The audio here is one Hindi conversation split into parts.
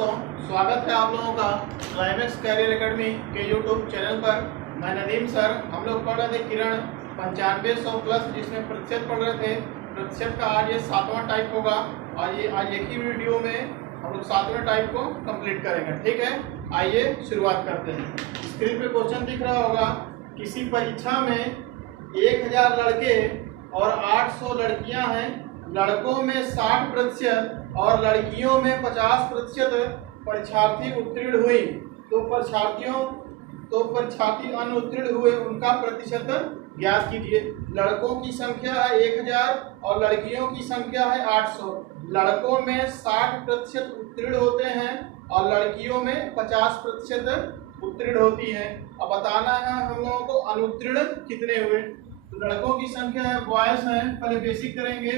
स्वागत है आप लोगों का क्लाइमेक्स कैरियर एकेडमी के यूट्यूब चैनल पर। मैं नदीम सर। हम लोग पढ़ रहे थे किरण 9500 प्लस, जिसमें प्रतिशत पढ़ रहे थे। प्रतिशत का आज ये 7वां टाइप होगा और ये आज एक ही वीडियो में हम लोग 7वें टाइप को कंप्लीट करेंगे। ठीक है, आइए शुरुआत करते हैं। स्क्रीन पे क्वेश्चन दिख रहा होगा, किसी परीक्षा में 1000 लड़के और 800 लड़कियां हैं। लड़कों में 60% और लड़कियों में 50% परीक्षार्थी उत्तीर्ण हुई, तो परीक्षार्थी अनुत्तीर्ण हुए उनका प्रतिशत ज्ञात कीजिए। लड़कों की संख्या है 1000 और लड़कियों की संख्या है 800। लड़कों में 60% उत्तीर्ण होते हैं और लड़कियों में 50% उत्तीर्ण होती हैं। अब बताना है हम लोगों को अनुत्तीर्ण कितने हुए। तो लड़कों की संख्या है, बॉयज हैं, पहले बेसिक करेंगे।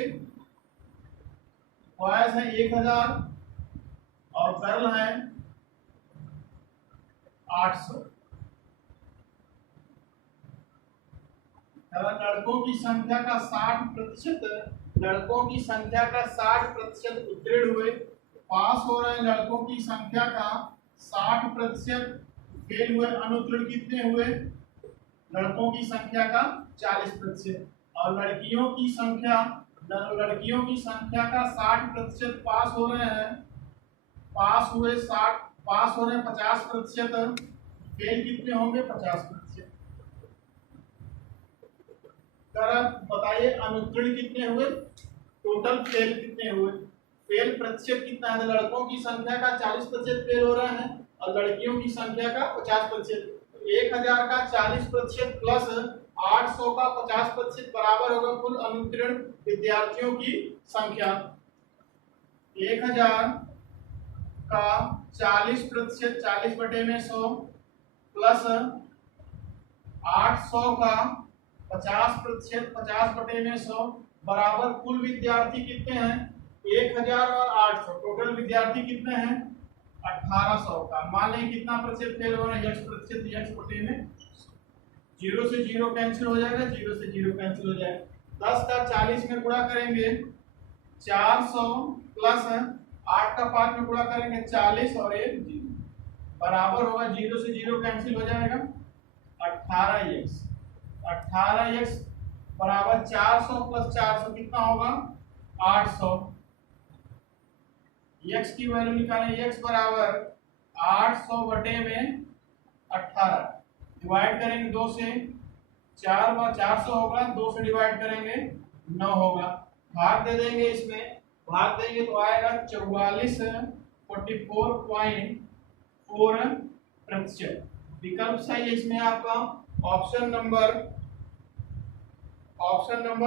बॉयज है 1000 और गर्ल है 800। लड़कों की संख्या का 60%, लड़कों की संख्या का 60% उत्तीर्ण हुए, पास हो रहे हैं। लड़कों की संख्या का 60% फेल हुए। अनुत्तीर्ण कितने हुए? लड़कों की संख्या का 40%। और लड़कियों की संख्या का 60% पास हो रहे हैं, पास हुए 50%। फेल कितने होंगे? 50%। बताइए अनुत्तीर्ण कितने हुए, टोटल फेल कितने हुए। फेल प्रतिशत कितना है? लड़कों की संख्या का 40% फेल हो रहे हैं और लड़कियों की संख्या का 50%। 1000 का 40% प्लस 800 का 50% बराबर होगा कुल अनुत्तीर्ण विद्यार्थियों की संख्या। 1000 का 40%, 40/100 प्लस 800 का 50%, 50/100 बराबर कुल विद्यार्थी कितने हैं? 1000 और 800। टोटल विद्यार्थी कितने हैं? 1800 का। मान लें कितना प्रतिशत फेल हो रहे हैं? 100%। 0 से 0 कैंसिल हो जाएगा, 0 से 0 कैंसिल हो जाएगा। 10 का 40 में गुणा करेंगे 400 प्लस 8 का 5 में गुणा करेंगे 40 और 1 0 बराबर होगा 0 से 0 कैंसिल हो जाएगा 18x। 18x बराबर 400 प्लस 400 कितना होगा? 800। x की वैल्यू निकालें। x बराबर 800 बटे में 18 डिवाइड करेंगे 2 से। 4 बार 400 होगा, 2 से डिवाइड करेंगे 9 होगा। भाग दे देंगे, इसमें भाग देंगे तो आएगा 44.4%। विकल्प सही है इसमें आपका ऑप्शन नंबर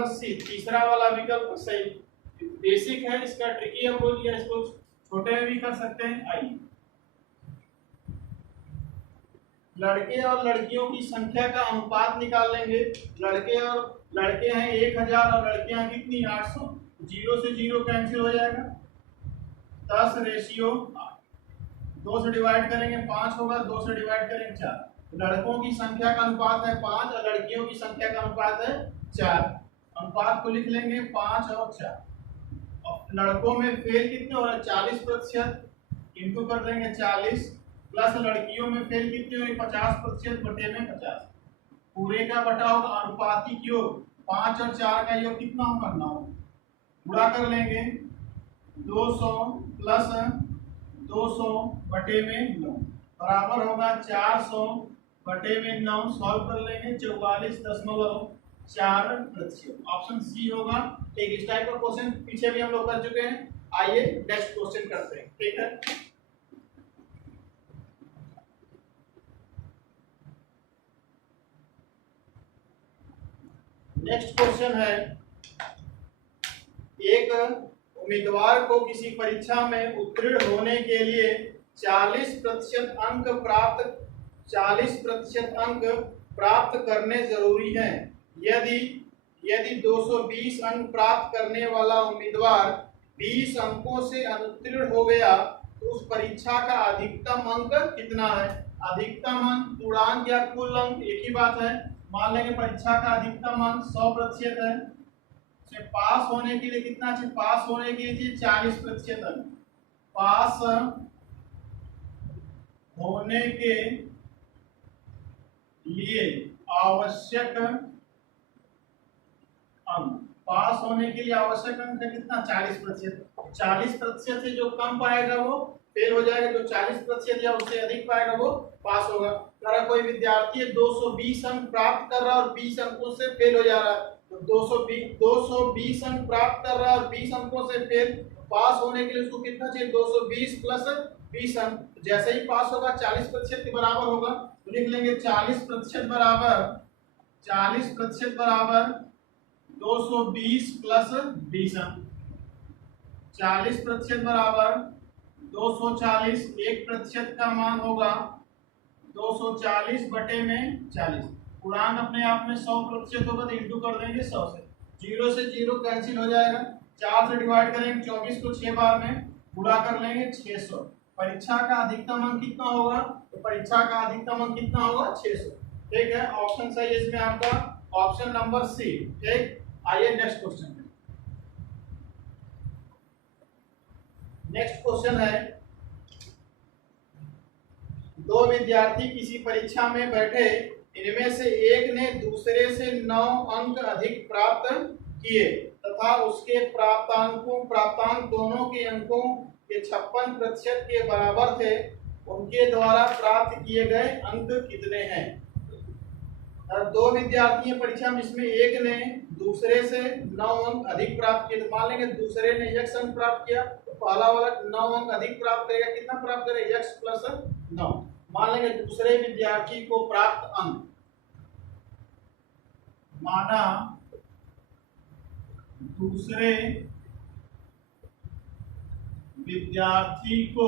सी, तीसरा वाला विकल्प सही। बेसिक है, इसका ट्रिकी हम बोल दिया, इसको छोटे में भी कर सकते हैं। आइए लड़के और लड़कियों की संख्या का अनुपात निकाल लेंगे। लड़के हैं 1000 और लड़कियां कितनी? 800। 0 से 0 कैंसिल हो जाएगा, 10:8। 2 से डिवाइड करेंगे 5 होगा, 2 से डिवाइड करेंगे 4। लड़कों की संख्या का अनुपात है 5 और लड़कियों की संख्या का अनुपात है 4। अनुपात को लिख लेंगे 5 और 4। और लड़कों में फेल कितने हो रहे हैं? 40%। इनको कर देंगे 40 प्लस लड़कियों में फेल कितनी होगी? 50% बटे में 50। पूरे का बटा होगा अनुपातिक योग। 5 और 4 का योग कितना होगा? 9। गुणा कर लेंगे 200 प्लस 200 बटे में 9 बराबर होगा 400 बटे में 9। सॉल्व कर लेंगे 44.4%। ऑप्शन सी होगा। ठीक, इस टाइप का क्वेश्चन पीछे भी हम लोग कर चुके हैं। आइए नेक्स्ट क्वेश्चन करते हैं। ठीक है, नेक्स्ट क्वेश्चन है, एक उम्मीदवार को किसी परीक्षा में उत्तीर्ण होने के लिए 40% अंक प्राप्त करने जरूरी हैं। यदि 220 अंक प्राप्त करने वाला उम्मीदवार 20 अंकों से अनुत्तीर्ण हो गया तो उस परीक्षा का अधिकतम अंक कितना है? अधिकतम अंक, पूर्णांक या कुल अंक एक ही बात है। मान लेंगे परीक्षा का अधिकतम अंक 100% है। पास होने के लिए कितना चाहिए? पास होने के लिए 40% अंक। पास होने के लिए आवश्यक अंक, पास होने के लिए आवश्यक अंक है कितना, 40%। 40% से जो कम पाएगा वो फेल हो जाएगा, जो 40% या उससे अधिक पाएगा वो पास होगा। अगर कोई विद्यार्थी 220 अंक प्राप्त कर रहा है और 20 अंकों से फेल हो जा रहा है, तो 220 अंक प्राप्त कर रहा है और 20 अंकों से फेल, पास होने के लिए उसको कितना चाहिए, 220 प्लस 20 अंक। जैसे ही पास होगा 40% के बराबर होगा, तो लिख लेंगे 40% बराबर 40% बराबर 220 प्लस 20 अंक। 40% बराबर 240, 1% का मान होगा 240 बटे में 40। पूर्णांक अपने आप में 100% होगा तो इंटू कर देंगे 100 से, 0 से 0 कैंसिल हो जाएगा, 4 से डिवाइड करेंगे, 24 को 6 बार में गुणा कर लेंगे 600। परीक्षा का अधिकतम अंक कितना होगा, तो परीक्षा का अधिकतम अंक कितना होगा, 600। ठीक है, ऑप्शन सही है इसमें आपका ऑप्शन नंबर सी। ठीक, आइए नेक्स्ट क्वेश्चन। नेक्स्ट क्वेश्चन है, दो विद्यार्थी किसी परीक्षा में बैठे, इनमें से एक ने दूसरे से 9 अंक अधिक प्राप्त किए तथा उसके प्राप्तांक दोनों के अंकों के 56% के बराबर थे। उनके द्वारा प्राप्त किए गए अंक कितने हैं। दो विद्यार्थी हैं परीक्षा में, इसमें एक ने दूसरे से 9 अंक अधिक प्राप्त किए, तो मान लेंगे दूसरे ने x अंक प्राप्त किया, तो पहला वाला 9 अंक अधिक प्राप्त करेगा, कितना प्राप्त करेगा, x प्लस 9। मान लेंगे दूसरे विद्यार्थी को प्राप्त अंक, माना दूसरे विद्यार्थी को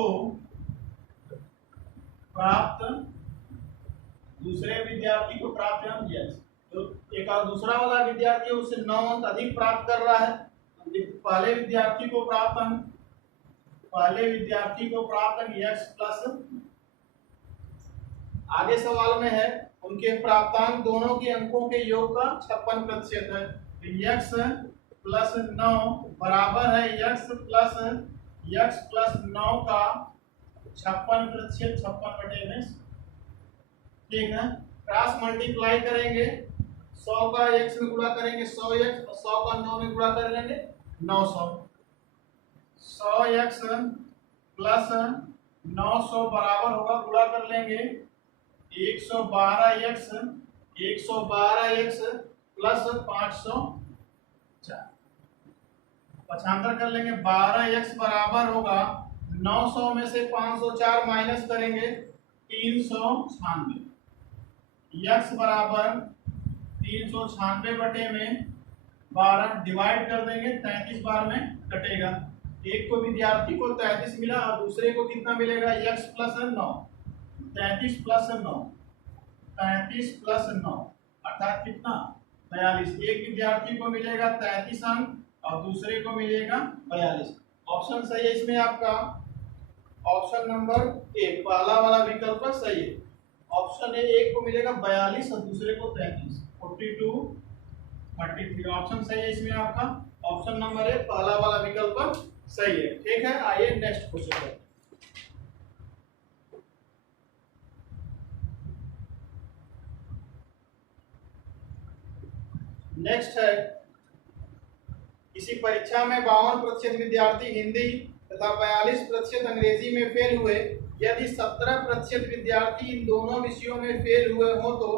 प्राप्त अंक यस, तो एक और दूसरा वाला विद्यार्थी उससे 9 अंक अधिक प्राप्त कर रहा है, पहले विद्यार्थी को प्राप्त अंक x प्लस, आगे सवाल में है उनके प्राप्तांक दोनों के अंकों के योग का 56% है, तो x प्लस 9 बराबर है x प्लस 9 का 56%, 56 बटे में। ठीक है, क्रॉस मल्टीप्लाई करेंगे, 100 का x में गुणा करेंगे 100x और 100 का 9 में गुणा कर लेंगे 900। 100x प्लस 900 बराबर होगा, गुणा कर लेंगे 112x प्लस 504, पक्षांतर कर लेंगे, 12x बराबर होगा 900 में से 504 माइनस करेंगे 396, x बराबर 396 बटे में 12 डिवाइड कर देंगे, 33 बार में कटेगा। एक को विद्यार्थी को 33 मिला और दूसरे को कितना मिलेगा, x प्लस 9, 33 प्लस 9 अर्थात कितना, 42। एक विद्यार्थी को मिलेगा 33 अंक और दूसरे को मिलेगा 42। ऑप्शन सही है इसमें आपका ऑप्शन नंबर ए, पहला वाला विकल्प सही है। ऑप्शन ए, एक को मिलेगा 42 और दूसरे को 33, 42 33। ऑप्शन सही है इसमें आपका ऑप्शन नंबर ए, पहला वाला विकल्प सही है। ठीक है, आइए नेक्स्ट क्वेश्चन पर। नेक्स्ट है, किसी परीक्षा में 52% विद्यार्थी हिंदी तथा 42% अंग्रेजी में फेल हुए, यदि 17% विद्यार्थी इन दोनों विषयों में फेल हुए हो तो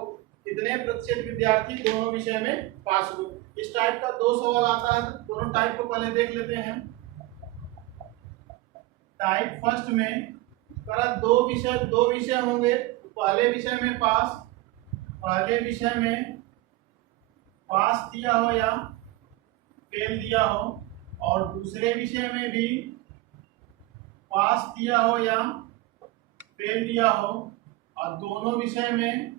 कितने प्रतिशत विद्यार्थी दोनों विषय में पास हुए। इस टाइप का 2 सवाल आता है, दोनों टाइप को पहले देख लेते हैं। टाइप फर्स्ट में करा दो विषय होंगे, पहले विषय में पास दिया हो या फेल दिया हो और दूसरे विषय में भी पास दिया हो या फेल दिया हो और दोनों विषय में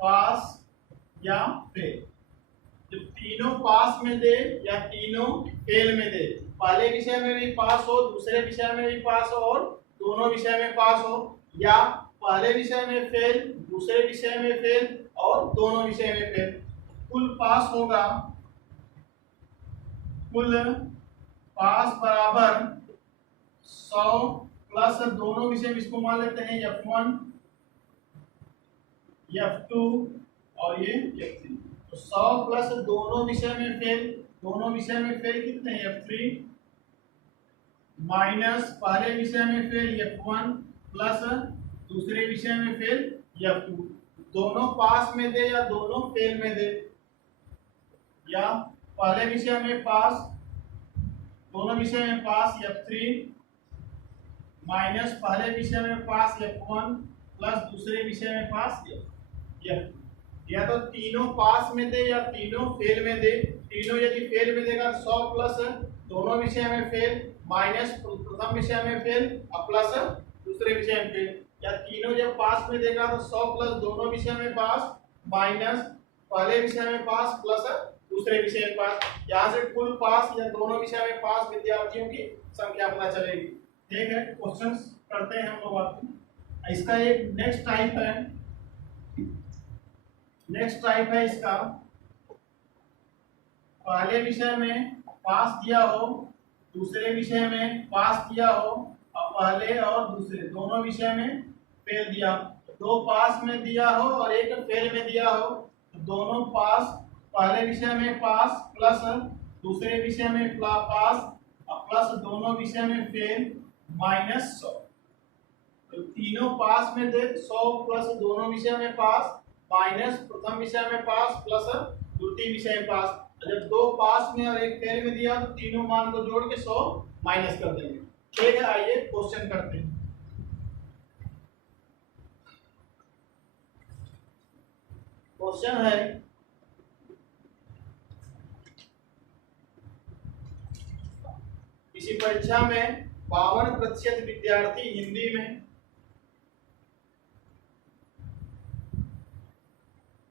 पास या फेल। जब तीनों पास में दे या तीनों फेल में दे, पहले विषय में भी पास हो, दूसरे विषय में भी पास हो और दोनों विषय में पास हो, या पहले विषय में फेल, दूसरे विषय में फेल और दोनों विषय में फेल, कुल पास होगा, कुल पास बराबर 100 प्लस दोनों विषय में इसको मान लेते हैं F1 F2 और ये F3। तो 100 प्लस दोनों विषय में फेल कितने हैं F3 माइनस पहले विषय में फेल F1 प्लस दूसरे विषय में फेल F2। दोनों पास में दे या दोनों फेल में दे, या पहले विषय में पास, दोनों विषय में पास F3 माइनस पहले विषय में पास F1 प्लस दूसरे विषय में पास F2। या तो तीनों पास में दे या तीनों फेल में दे। तीनों यदि फेल में देगा 100 प्लस दोनों विषय में फेल माइनस प्रथम विषय में फेल और प्लस दूसरे विषय में फेल। या तीनों जब पास में देगा तो 100 प्लस दोनों विषय में पास माइनस पहले विषय में पास प्लस दूसरे विषय में पास। यहाँ से कुल पास या दोनों विषय में पास विद्यार्थियों की संख्या पता चलेगी। ठीक है, क्वेश्चंस करते हैं हम लोग आपको। इसका एक नेक्स्ट टाइप है इसका, पहले विषय में पास दिया हो, दूसरे विषय में पास दिया हो और पहले और दूसरे दोनों विषय में फेल दिया। दो पास में दिया हो और एक फेल में दिया हो, तो दोनों पास, पहले विषय में पास प्लस दूसरे विषय में पास और प्लस दोनों विषय में फेल माइनस 100। तो तीनों पास में दे 100 प्लस दोनों विषय में पास माइनस प्रथम विषय में पास प्लस द्वितीय विषय में पास। जब दो पास में और एक फेल में दिया तो तीनों मान को जोड़ के 100 माइनस कर देंगे। ठीक है, आइए क्वेश्चन करते हैं। क्वेश्चन है किसी परीक्षा में 52% विद्यार्थी हिंदी में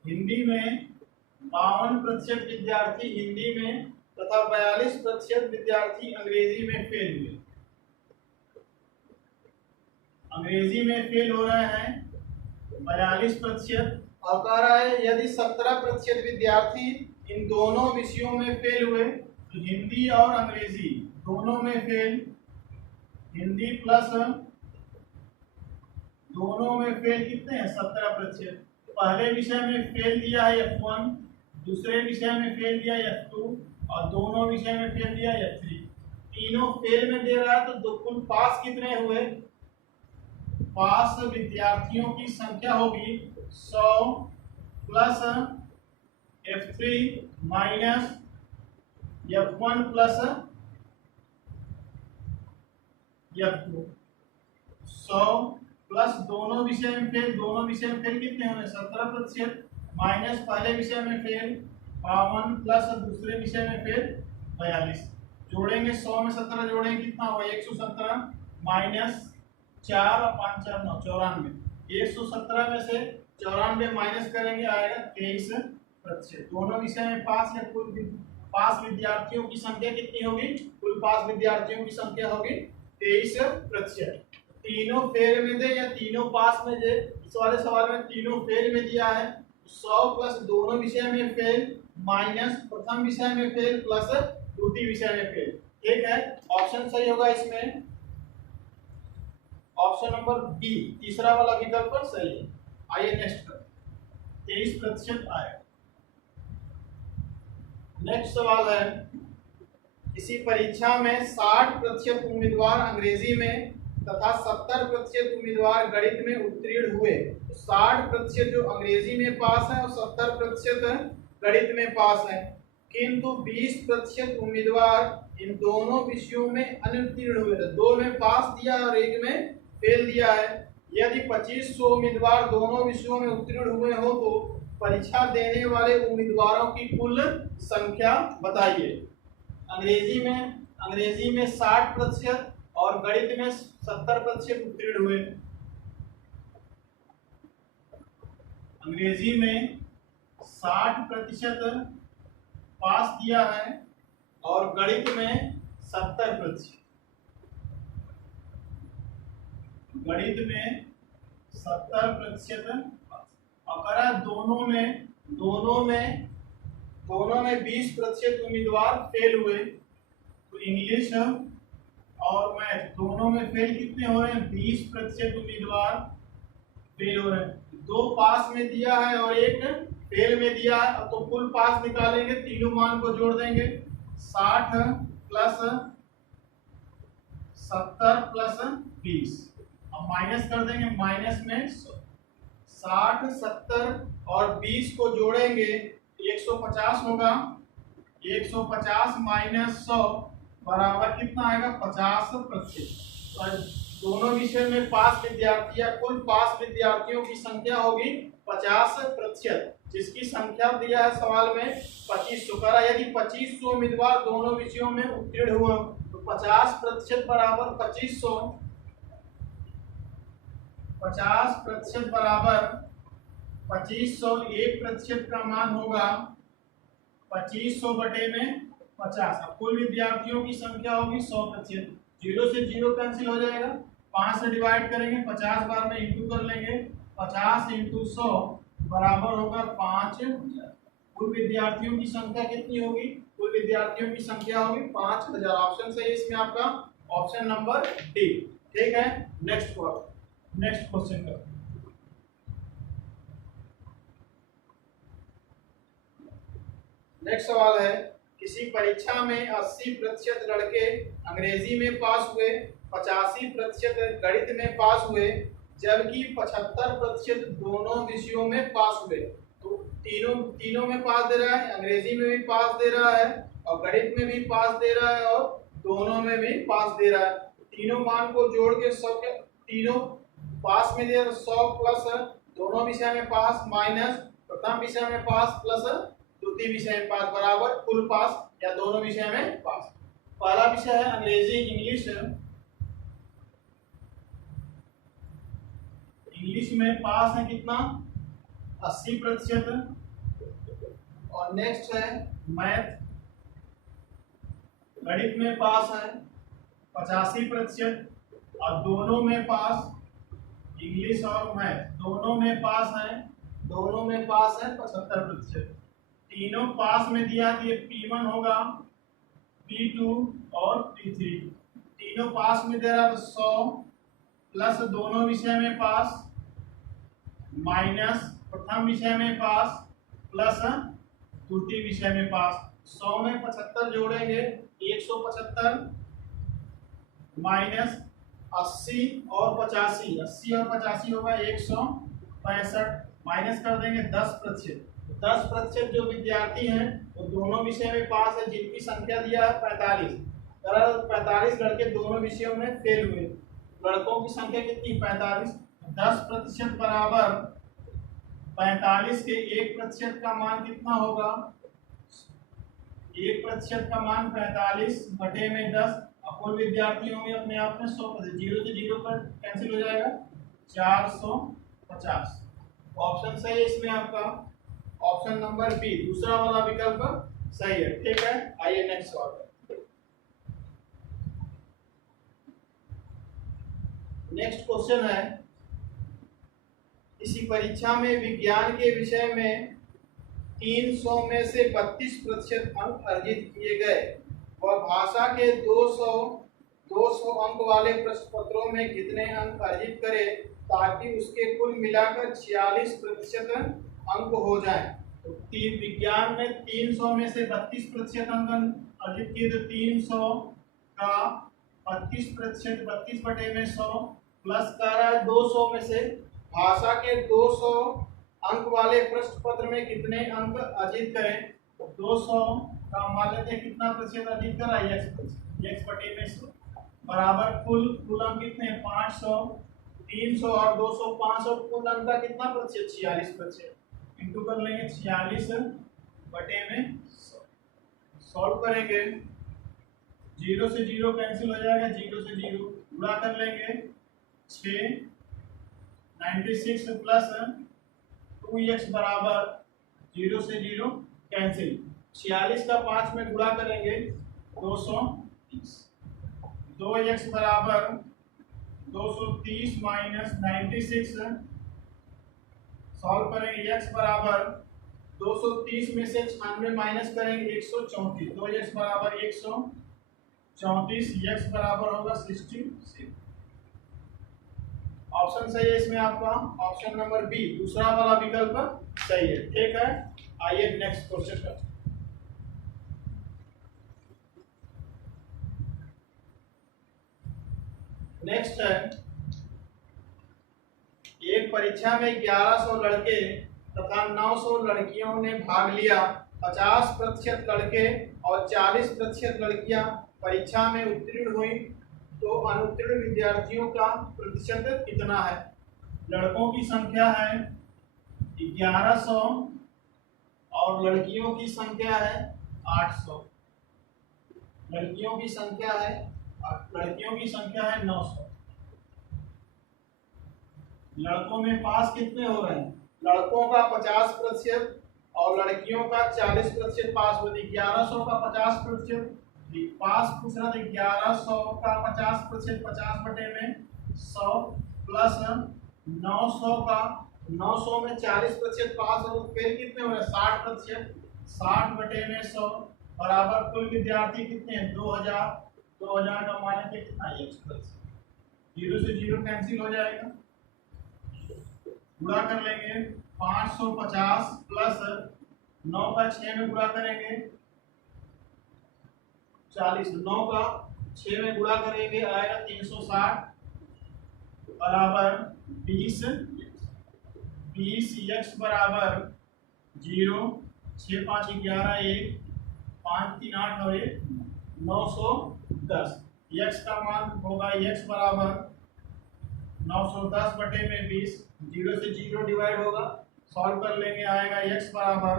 52% विद्यार्थी हिंदी में तथा 42% विद्यार्थी अंग्रेजी में फेल हुए। अंग्रेजी में फेल हो रहे हैं 42%, और कह रहा है यदि 17% विद्यार्थी इन दोनों विषयों में फेल हुए तो हिंदी और अंग्रेजी दोनों में फेल, हिंदी प्लस दोनों में फेल कितने हैं 17%। पहले विषय में फेल दिया है F1, दूसरे विषय में फेल दिया F2 और दोनों विषय में फेल दिया F3। तीनों फेल में दे रहा है तो दो कुल पास कितने हुए, पास विद्यार्थियों की संख्या होगी 100 plus F3 minus F1 plus F2। 100 plus दोनों विषय में फेल, दोनों विषय में फेल कितने होंगे 17% माइनस पहले विषय में फेल 52 प्लस दूसरे विषय में फेल 42। जोड़ेंगे 100 में 17 जोड़ेंगे कितना होगा 117 माइनस 4 और 5 4 9 94। 117 में से 94 माइनस करेंगे आएगा 23%। दोनों विषय में पास या कुल पास विद्यार्थियों की संख्या कितनी होगी, कुल पास विद्यार्थियों की संख्या होगी 23%। तीनों फेल में दे या तीनों पास में दे, इस वाले सवाल में तीनों फेल में दिया है। 100 प्लस दोनों विषय में फेल माइनस प्रथम विषय में फेल प्लस द्वितीय विषय में फेल। ठीक है, ऑप्शन सही होगा इसमें ऑप्शन नंबर बी, तीसरा वाला विकल्प सही है। आइए नेक्स्ट कर 23% आएगा। नेक्स्ट सवाल है किसी परीक्षा में 60% उम्मीदवार अंग्रेजी में तथा 70% उम्मीदवार गणित में उत्तीर्ण हुए। तो 60% जो अंग्रेजी में पास है और 70% गणित में पास है, किंतु 20% उम्मीदवार इन दोनों विषयों में अनुत्तीर्ण हुए। दो में पास दिया और एक में फेल दिया है। यदि 2500 उम्मीदवार दोनों विषयों में उत्तीर्ण हुए हो तो परीक्षा देने वाले उम्मीदवारों की कुल संख्या बताइए। अंग्रेजी में 60% और गणित में 70% उत्तीर्ण हुए। अंग्रेजी में 60% पास दिया है और गणित में 70%। गणित में 70% और दोनों में 20% उम्मीदवार फेल हुए। तो इंग्लिश और मैथ दोनों में फेल कितने हो रहे हैं? 20% उम्मीदवार फेल हो रहे हैं। दो पास में दिया है और एक फेल में दिया है। अब तो कुल पास निकालेंगे, तीनों मान को जोड़ देंगे। 60 प्लस 70 प्लस 20। अब माइनस कर देंगे, माइनस में 60 70 और 20 को जोड़ेंगे 150 होगा। 150 माइनस 100 बराबर कितना आएगा? 50%। दोनों विषय में पास विद्यार्थी या कुल पास विद्यार्थियों की संख्या होगी 50%, जिसकी संख्या दिया है सवाल में 2500 करा। यदि 2500 उम्मीदवार दोनों विषयों में उत्तीर्ण हुए तो 50% बराबर 2500। 50% बराबर 2500। 1% का मान होगा 2500 बटे में 50। अब कुल विद्यार्थियों की संख्या होगी 100%। 0 से 0 कैंसिल हो जाएगा। 5 से डिवाइड करेंगे, 50 बार में इंटू कर लेंगे। 50 इंटू 100 बराबर होगा 5000। कुल विद्यार्थियों की संख्या कितनी होगी? कुल विद्यार्थियों की संख्या होगी 5000। ऑप्शन सही है इसमें आपका ऑप्शन नंबर डी। ठीक है, नेक्स्ट क्वेश्चन का नेक्स्ट सवाल है, किसी परीक्षा में 80% लड़के अंग्रेजी में पास हुए, 85% गणित में पास हुए, जबकि 75% दोनों विषयों में पास हुए। तो तीनों में पास दे रहा है, अंग्रेजी में भी पास दे रहा है और गणित में भी पास दे रहा है और दोनों में भी पास दे रहा है। तीनों मान को जोड़ के 100 के तीनों पास में दिया तो 100 प्लस दोनों विषय में पास माइनस प्रथम विषय में पास प्लस द्वितीय विषय में पास बराबर कुल पास या दोनों विषय में पास। पहला विषय है अंग्रेजी इंग्लिश। इंग्लिश में पास है कितना? 80%। और नेक्स्ट है मैथ। गणित में पास है 85% और दोनों में पास, इंग्लिश और मैथ दोनों में पास है, 75%। तीनों पास में दिया तो ये P1 होगा, P2 और P3। तीनों पास में दे रहा तो 100 प्लस दोनों विषय में पास माइनस प्रथम विषय में पास प्लस द्वितीय विषय में पास। 100 में 75 जोड़ेंगे 175 माइनस 80 और 85। 80 और 85 होगा 165। माइनस कर देंगे 10%। 10% जो विद्यार्थी हैं वो दोनों विषय में पास है, जिनकी संख्या दिया है 45। 45 लड़के दोनों विषयों में फेल हुए। लड़कों की संख्या कितनी? 45। 10% बराबर 45 के 1% का मान कितना होगा? 1% का मान 45 बटे में 10। अब कुल विद्यार्थी होंगे अपने आप में 100%। 0 से 0 पर कैंसिल हो जाएगा 450। ऑप्शन सही है इसमें आपका ऑप्शन नंबर बी, दूसरा वाला विकल्प सही है। ठीक है, आइए नेक्स्ट सवाल। नेक्स्ट क्वेश्चन है, इसी परीक्षा में विज्ञान के विषय में 300 में से 32% अंक अर्जित किए गए। वह भाषा के 200 अंक वाले प्रश्न पत्रों में कितने अंक अर्जित करे ताकि उसके कुल मिलाकर 46% अंक हो जाए। तो विज्ञान में 300 में से 32% अंक अर्जित किए तो 300 का 32%, 32 बटे में 100 प्लस कर रहा है 200 में से भाषा के 200 अंक वाले प्रश्न पत्र में कितने अंक अर्जित करें। तो 200 का मान लेते हैं कितना प्रतिशत अर्जित करा, x बटे में 100 बराबर कुल अंक कितने हैं 500। 300 और 200 500 कुल अंक का कितना प्रतिशत 46%। इंटू कर लेंगे 46 बटे में 100। सॉल्व करेंगे 0 से 0 कैंसिल हो जाएगा, 0 से 0 गुणा कर लेंगे 6 96 प्लस 2x बराबर 0 से 0 कैंसिल। 46 का 5 में गुणा करेंगे 230। 2x बराबर 230 माइनस 96। सॉल्व करेंगे x बराबर 230 में से 96 माइनस करेंगे 134। 2x बराबर 100 34, x बराबर होगा 66। ऑप्शन सही है इसमें आपका, ऑप्शन नंबर बी दूसरा वाला विकल्प सही है। ठीक है, आइए नेक्स्ट क्वेश्चन करते हैं। नेक्स्ट है, एक परीक्षा में 1100 लड़के तथा 900 लड़कियों ने भाग लिया। 50% लड़के और 40% लड़कियां परीक्षा में उत्तीर्ण हुई, तो अनुत्तीर्ण विद्यार्थियों का प्रतिशत कितना है? लड़कों की संख्या है 1100 और लड़कियों की संख्या है 800। लड़कियों की संख्या है 900। लड़कों में पास कितने हो रहे हैं? लड़कों का 50% और लड़कियों का 40% पास हो रही। 1100 का 50% पास पूछ रहा था। 1100 का 50%, 50 बटे में 100 प्लस 900 का 900 में 40% पास हो, फिर कितने हो रहे? 60%। 60 बटे में 100 बराबर कुल विद्यार्थी कितने हैं? 2000। 2000 का मान कितना है? 0 से 0 कैंसिल हो जाएगा, गुणा कर लेंगे 550 प्लस 9 का 6 में गुणा करेंगे 40, 9 का 6 में गुणा करेंगे आएगा 360 बराबर 20। 20 x बराबर 0, 6 5 11 1 5 3 8 और 1 910। x का मान होगा x बराबर 910 बटे में 20, 0 से 0 डिवाइड होगा, सॉल्व कर लेंगे आएगा x बराबर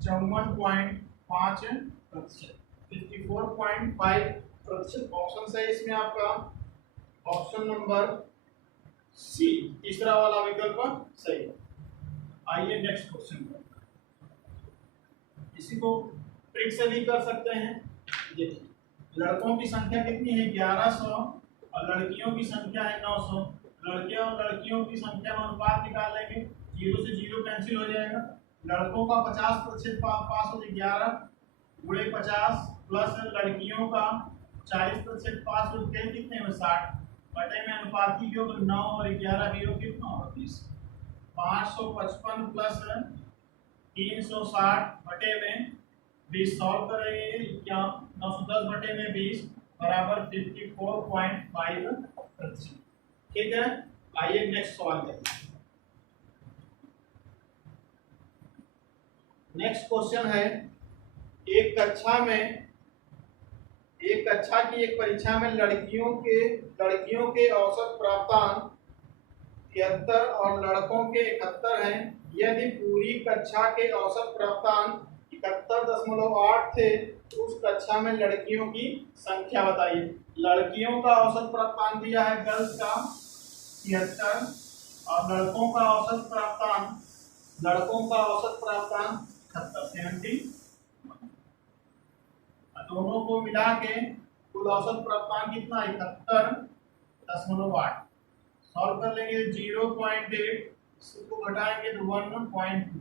54.5%, 54.5%। ऑप्शन सही इसमें आपका ऑप्शन नंबर सी तीसरा वाला विकल्प सही है। आइए नेक्स्ट क्वेश्चन पर, इसी को ट्रिक से भी कर सकते हैं। देखिए, लड़कों की संख्या कितनी है? 1100 और लड़कियों की संख्या है 900। लड़के और लड़कियों की संख्या में अनुपात निकाल लेंगे, 0 से 0 कैंसिल हो जाएगा। लड़कों का 50% पास हो, 11 गुणे 50 प्लस लड़कियों का 40% पास हो, कितने में 60 बटे में अनुपात की 9 और 11 की कितना होगा? 20। 555 प्लस 360 बटे में 20 सॉल्व करेंगे, क्या 910 बटे में 20 बराबर 54.5%। ठीक है, आइए नेक्स्ट सवाल देखते हैं। नेक्स्ट क्वेश्चन है, एक कक्षा की एक परीक्षा में लड़कियों के औसत प्राप्तांक 73 और लड़कों के 71 हैं। यदि पूरी कक्षा के औसत प्राप्तांक 71.8 थे, तो उस कक्षा में लड़कियों की संख्या बताइए। लड़कियों का औसत प्राप्तांक दिया है गर्ल्स का 73 और लड़कों का औसत प्राप्तांक 70। दोनों को मिला के कुल औसत प्राप्तांक कितना? 71.8। सॉल्व कर लेंगे 0.8 को घटाएंगे तो 1.2,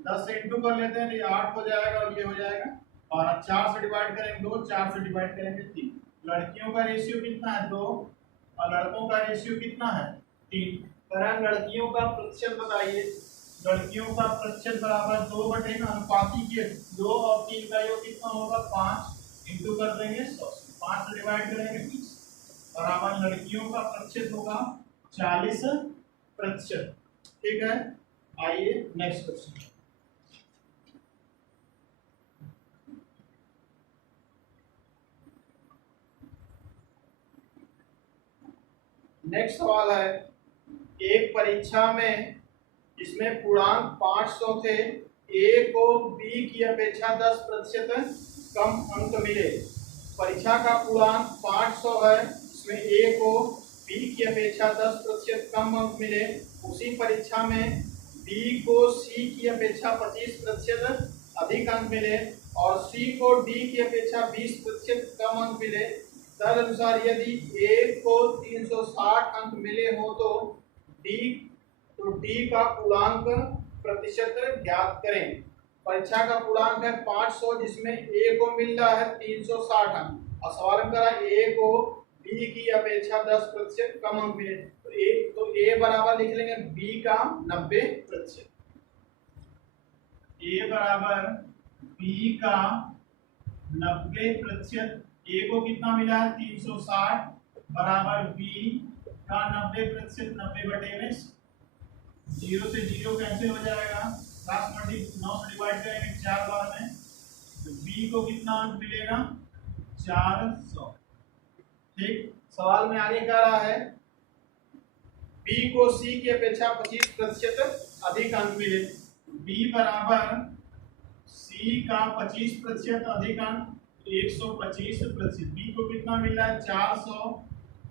10 से इंटू कर लेते हैं तो ये 8 हो जाएगा और ये हो जाएगा, और 4 से डिवाइड करेंगे 2, 4 से डिवाइड करेंगे 3। लड़कियों का रेशियो कितना है? 2 और लड़कों का रेशियो कितना है? 3। करें लड़कियों का प्रतिशत बताइए। लड़कियों का प्रतिशत बराबर 2 बटे में अनुपाती के 2 और 3 का योग कितना होगा? 5 इंटू कर देंगे 100, 5 से डिवाइड करेंगे 20 बराबर लड़कियों का प्रतिशत होगा 40%। ठीक है, आइए नेक्स्ट क्वेश्चन। नेक्स्ट सवाल है, एक परीक्षा में जिसमें पूर्णांक 500 थे, ए को बी की अपेक्षा 10% कम अंक मिले। परीक्षा का पूर्णांक 500 है, इसमें ए को बी की अपेक्षा 10% कम अंक मिले। उसी परीक्षा में बी को सी की अपेक्षा 25% अधिक अंक मिले और सी को डी की अपेक्षा 20% कम अंक मिले। तदनुसार यदि ए को 360 अंक मिले हो तो डी का पूर्णांक प्रतिशत ज्ञात करें। परीक्षा का पूर्णांक है 500 जिसमें ए को मिल रहा है 360 अंक, और सवाल में करा ए को बी की अपेक्षा 10% कम अंक मिले, तो ए बराबर लिख लेंगे बी का 90%। ए बराबर बी का 90%। ए को कितना मिला है 360 बराबर बी का 90%। 90 बटे में 0 से 0 कैंसिल हो जाएगा, 9 से डिवाइड करेंगे 4 बार में, तो बी को कितना अंक मिलेगा 400। ठीक, सवाल में आगे कह रहा है बी को सी की अपेक्षा 25% अधिक अंक मिले। बी बराबर सी का 25% अधिक अंक 125%। बी को कितना मिला है 400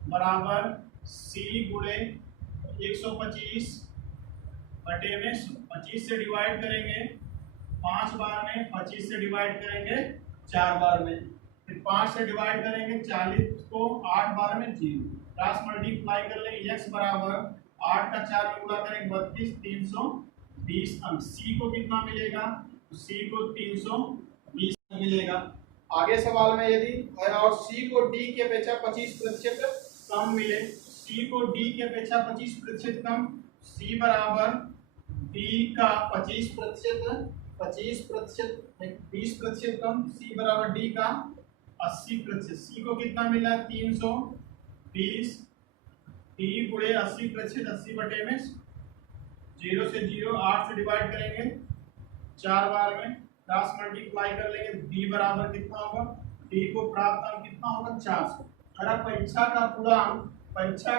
बराबर सी गुणे 125 बटे में 25 से डिवाइड करेंगे 5 बार में, 25 से डिवाइड करेंगे 4 बार में, फिर 5 से डिवाइड करेंगे 40 को 8 बार में 0, क्रॉस मल्टीप्लाई कर लेंगे x बराबर 8 का 4 में गुणा करेंगे 32, 320 अंक। सी को कितना मिलेगा, सी को 320 मिलेगा। आगे सवाल में यदि और सी को डी की अपेक्षा 25% कम मिले, सी को डी की अपेक्षा 25% कम, सी बराबर डी का 25% 20% कम, सी बराबर डी का 80%। सी को कितना मिला 320, डी गुणे 80%, 80 बटे में 0 से 0, 8 से डिवाइड करेंगे 4 बार में, क्रॉस मल्टीप्लाई कर लेंगे, डी बराबर कितना होगा, डी को प्राप्त अंक कितना होगा 400। अगर परीक्षा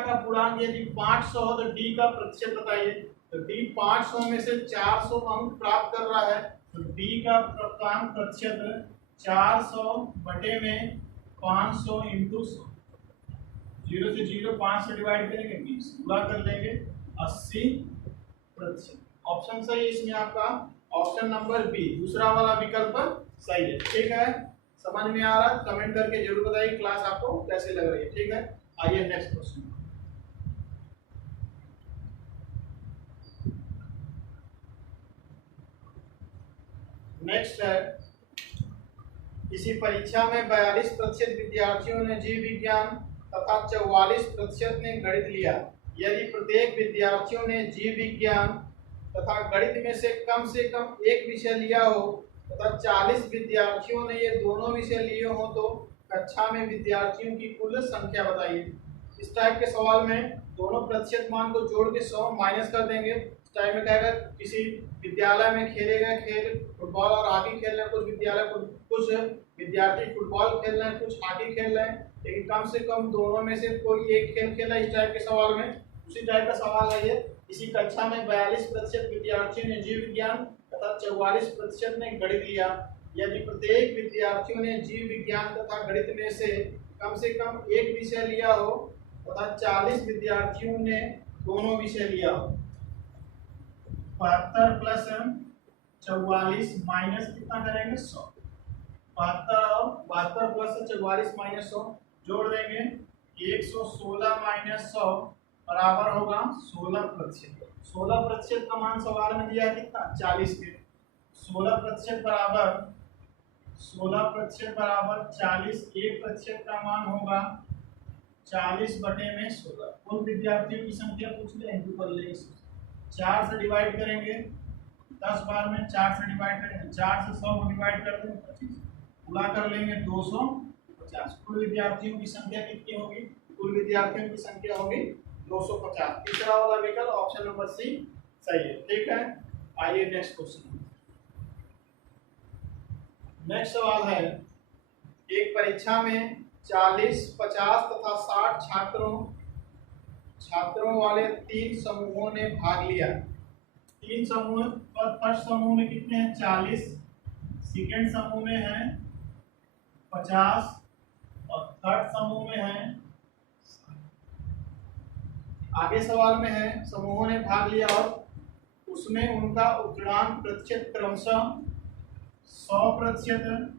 का पूर्णांक यदि 500 हो तो डी का प्रतिशत बताइए, तो डी 500 में से 400 अंक प्राप्त कर रहा है, तो डी का प्राप्तांक प्रतिशत 400 बटे में 500 इंटू 100, 0 से 0, 5 से डिवाइड करेंगे 20, पूरा कर लेंगे 80%। ऑप्शन सही है इसमें आपका ऑप्शन नंबर बी, दूसरा वाला विकल्प सही है। ठीक है, समझ में आ रहा है, कमेंट करके जरूर बताइए क्लास आपको कैसे लग रही है। ठीक है, आइए नेक्स्ट क्वेश्चन। नेक्स्ट है, किसी परीक्षा में 42% विद्यार्थियों ने जीव विज्ञान तथा 44% ने गणित लिया। यदि प्रत्येक विद्यार्थियों ने जीव विज्ञान तथा गणित में से कम एक विषय लिया हो तथा 40 विद्यार्थियों ने ये दोनों विषय लिए हो, तो कक्षा में विद्यार्थियों की कुल संख्या बताइए। इस टाइप के सवाल में दोनों प्रतिशत मान को जोड़ के 100 माइनस कर देंगे। इस टाइप में कहेगा किसी विद्यालय में खेले गए खेल फुटबॉल और हॉकी खेल रहे हैं, कुछ विद्यार्थी फुटबॉल खेल रहे हैं, कुछ हॉकी खेल रहे हैं, लेकिन कम से कम दोनों में से कोई एक खेल खेला है। इस टाइप के सवाल में उसी टाइप का सवाल है ये। इसी कक्षा में 42% विद्यार्थियों ने जीव विज्ञान तथा 44% ने गणित लिया। यदि प्रत्येक विद्यार्थियों ने जीव विज्ञान तथा गणित में से कम एक विषय लिया हो तथा 40 विद्यार्थियों ने दोनों विषय लिया हो। 72 प्लस 44 माइनस कितना करेंगे 100। 72 प्लस 44 माइनस 100 जोड़ देंगे 116 माइनस 100 बराबर होगा 16%। 16% का मान सवाल में दिया कितना 40 के। 16% बराबर 40, 1% का मान होगा 40 बटे में 16। कुल विद्यार्थियों की संख्या पूछ ले, इंटू कर लेंगे 4 से डिवाइड करेंगे 10 बार में, 4 से डिवाइड करेंगे 4 से 100 को डिवाइड कर देंगे 25, पूरा कर लेंगे 250। कुल विद्यार्थियों की संख्या कितनी होगी, कुल विद्यार्थियों की संख्या होगी 250। तीसरा वाला विकल्प ऑप्शन नंबर सी सही है। ठीक है, आइए नेक्स्ट क्वेश्चन। नेक्स्ट सवाल है, एक परीक्षा में 40, 50 तथा 60 छात्रों वाले 3 समूहों ने भाग लिया। 3 समूह पर फर्स्ट समूह में कितने हैं 40, सेकेंड समूह में है 50 और थर्ड समूह में है। आगे सवाल में है समूहों ने भाग लिया और उसमें उनका उत्तीर्णांक प्रतिशत क्रमशः 100%,